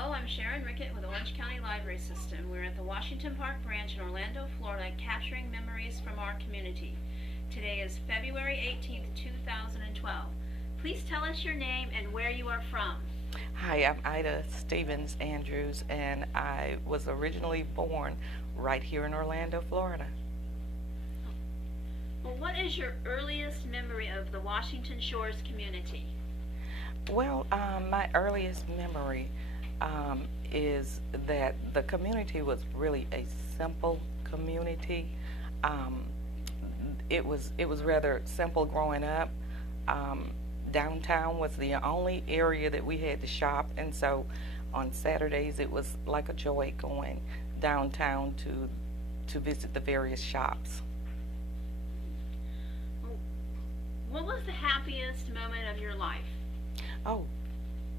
Hello, I'm Sharon Rickett with Orange County Library System. We're at the Washington Park branch in Orlando, Florida, capturing memories from our community. Today is February 18th, 2012. Please tell us your name and where you are from. Hi, I'm Ida Stevens Andrews, and I was originally born right here in Orlando, Florida. Well, what is your earliest memory of the Washington Shores community? Well, my earliest memory is that the community was really a simple community. Um, it was rather simple growing up. Downtown was the only area that we had to shop, and so on Saturdays it was like a joy going downtown to visit the various shops. What was the happiest moment of your life? Oh,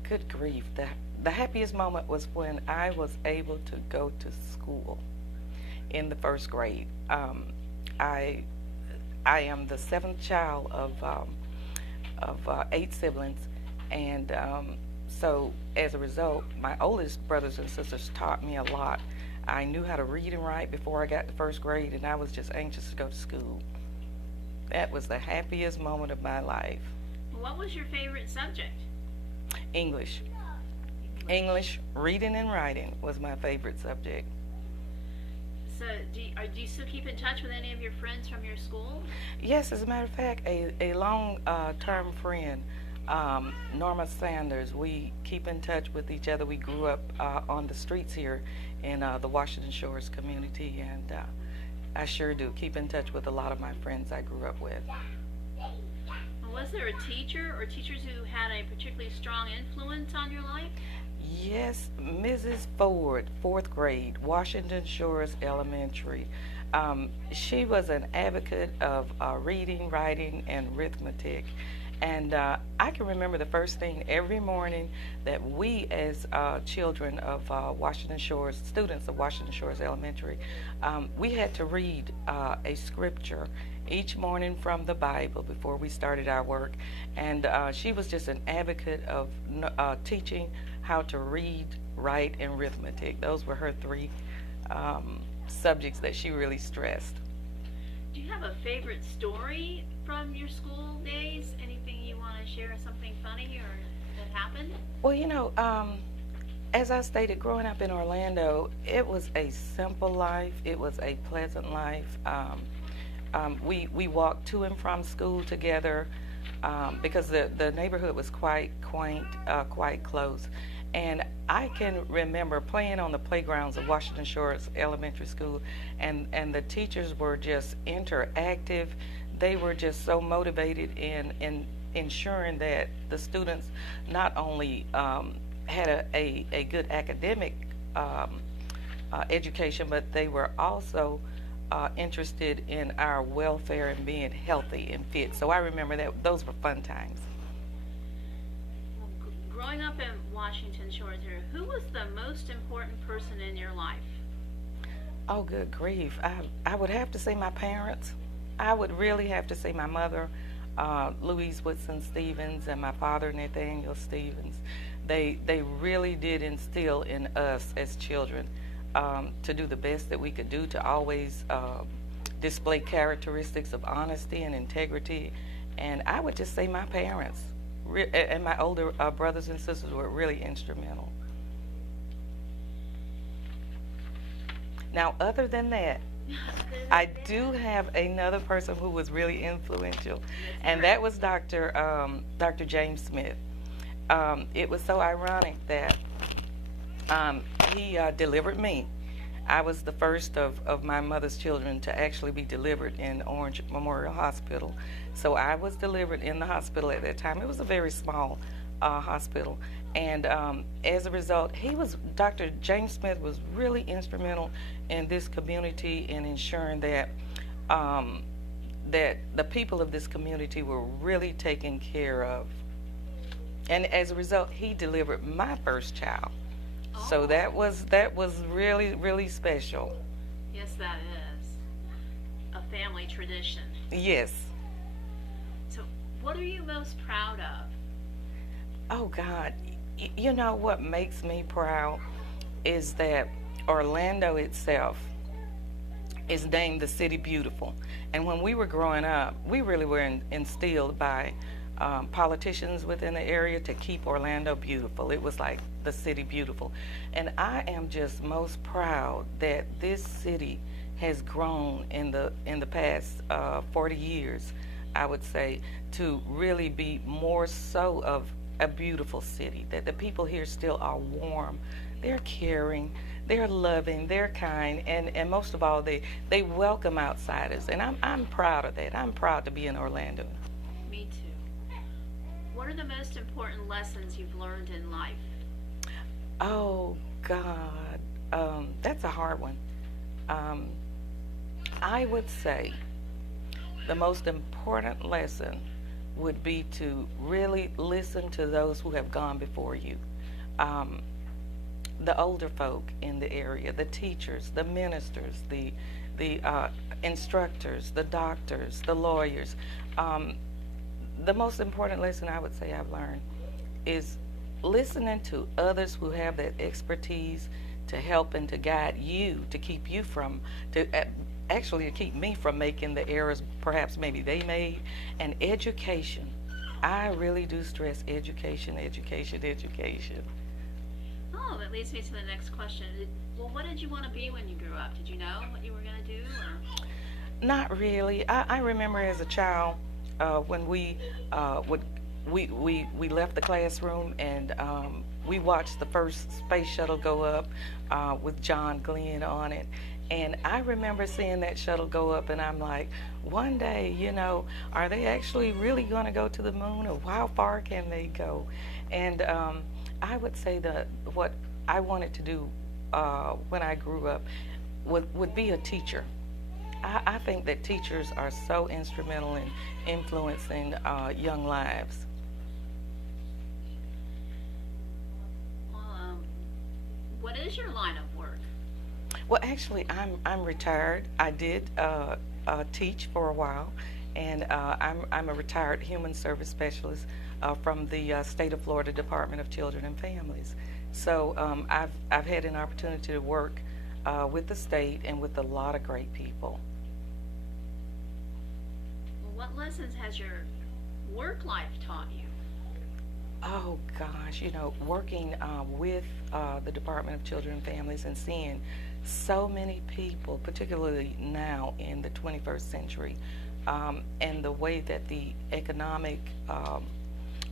good grief. The happiest moment was when I was able to go to school in the first grade. I am the seventh child of 8 siblings, and so as a result, my oldest brothers and sisters taught me a lot. I knew how to read and write before I got to first grade, and I was just anxious to go to school. That was the happiest moment of my life. What was your favorite subject? English. English, reading and writing was my favorite subject. So, do you still keep in touch with any of your friends from your school? Yes, as a matter of fact, a long-term friend, Norma Sanders, we keep in touch with each other. We grew up on the streets here in the Washington Shores community, and I sure do keep in touch with a lot of my friends I grew up with. Was there a teacher or teachers who had a particularly strong influence on your life? Yes, Mrs. Ford, fourth grade, Washington Shores Elementary. She was an advocate of reading, writing, and arithmetic. And I can remember the first thing every morning that we, as children of Washington Shores, students of Washington Shores Elementary, we had to read a scripture each morning from the Bible before we started our work. And she was just an advocate of teaching how to read, write, and arithmetic. Those were her three subjects that she really stressed. Do you have a favorite story from your school days? Anything you want to share, something funny or that happened? Well, as I stated, growing up in Orlando, it was a simple life. It was a pleasant life. We walked to and from school together because the neighborhood was quite quaint, quite close. And I can remember playing on the playgrounds of Washington Shores Elementary School, and the teachers were just interactive. They were just so motivated in ensuring that the students not only had a good academic education, but they were also interested in our welfare and being healthy and fit. So I remember that those were fun times. Well, growing up in Washington Shores area, who was the most important person in your life? Oh, good grief. I would have to say my parents. I would really have to say my mother, Louise Woodson Stevens, and my father, Nathaniel Stevens. They really did instill in us as children to do the best that we could do, to always display characteristics of honesty and integrity. And I would just say my parents and my older brothers and sisters were really instrumental. Now, other than that, I do have another person who was really influential, and that was Dr. James Smith. It was so ironic that he delivered me. I was the first of my mother's children to actually be delivered in Orange Memorial Hospital. So I was delivered in the hospital at that time. It was a very small hospital. And as a result, Dr. James Smith was really instrumental in this community in ensuring that that the people of this community were really taken care of. And as a result, he delivered my first child. Oh. So that was really, really special. Yes, that is a family tradition. Yes. So what are you most proud of? Oh God, You know what makes me proud is that Orlando itself is named the City Beautiful. And when we were growing up, we really were instilled by politicians within the area to keep Orlando beautiful. It was like the City Beautiful. And I am just most proud that this city has grown in the past 40 years, I would say, to really be more so of a beautiful city, that the people here still are warm, they're caring, they're loving, they're kind, and most of all, they welcome outsiders. And I'm proud of that. I'm proud to be in Orlando. Me too. What are the most important lessons you've learned in life? Oh, God. That's a hard one. I would say the most important lesson would be to really listen to those who have gone before you. The older folk in the area, the teachers, the ministers, the instructors, the doctors, the lawyers. The most important lesson I would say I've learned is listening to others who have that expertise to help and to guide you, to keep you from, actually to keep me from making the errors perhaps maybe they made. And education. I really do stress education, education, education. Oh, that leads me to the next question. Well, what did you want to be when you grew up? Did you know what you were going to do? Or? Not really. I remember as a child when we left the classroom and we watched the first space shuttle go up with John Glenn on it. And I remember seeing that shuttle go up, and I'm like, one day, you know, are they actually really going to go to the moon, or how far can they go? And I would say that what I wanted to do when I grew up would be a teacher. I think that teachers are so instrumental in influencing young lives. Well, what is your line of work? Well, actually, I'm retired. I did teach for a while, and I'm a retired human service specialist from the state of Florida Department of Children and Families. So I've had an opportunity to work with the state and with a lot of great people. Well, what lessons has your work life taught you? Oh gosh, you know, working with the Department of Children and Families and seeing so many people, particularly now in the 21st century, and the way that the economic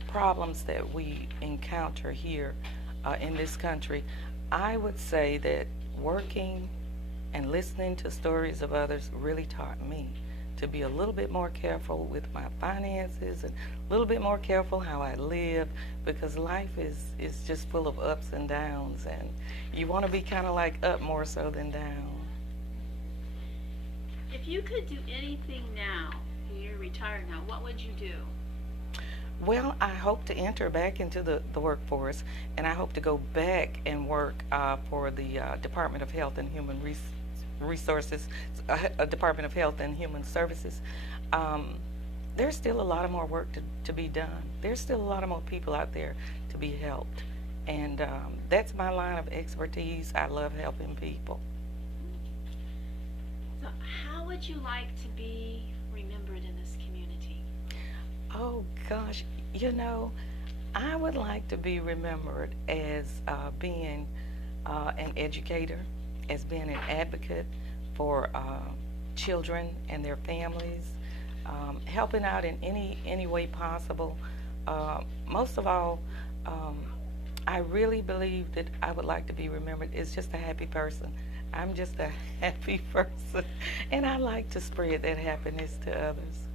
problems that we encounter here in this country, I would say that working and listening to stories of others really taught me to be a little bit more careful with my finances and a little bit more careful how I live, because life is just full of ups and downs, and you want to be kind of like up more so than down. If you could do anything now, you're retired now, what would you do? Well, I hope to enter back into the workforce, and I hope to go back and work for the Department of Health and Human Resources, Department of Health and Human Services. There's still a lot of more work to be done. There's still a lot of more people out there to be helped. And that's my line of expertise. I love helping people. So how would you like to be remembered in this community? Oh gosh, you know, I would like to be remembered as being an educator, as being an advocate for children and their families, helping out in any way possible. Most of all, I really believe that I would like to be remembered as just a happy person. I'm just a happy person, and I like to spread that happiness to others.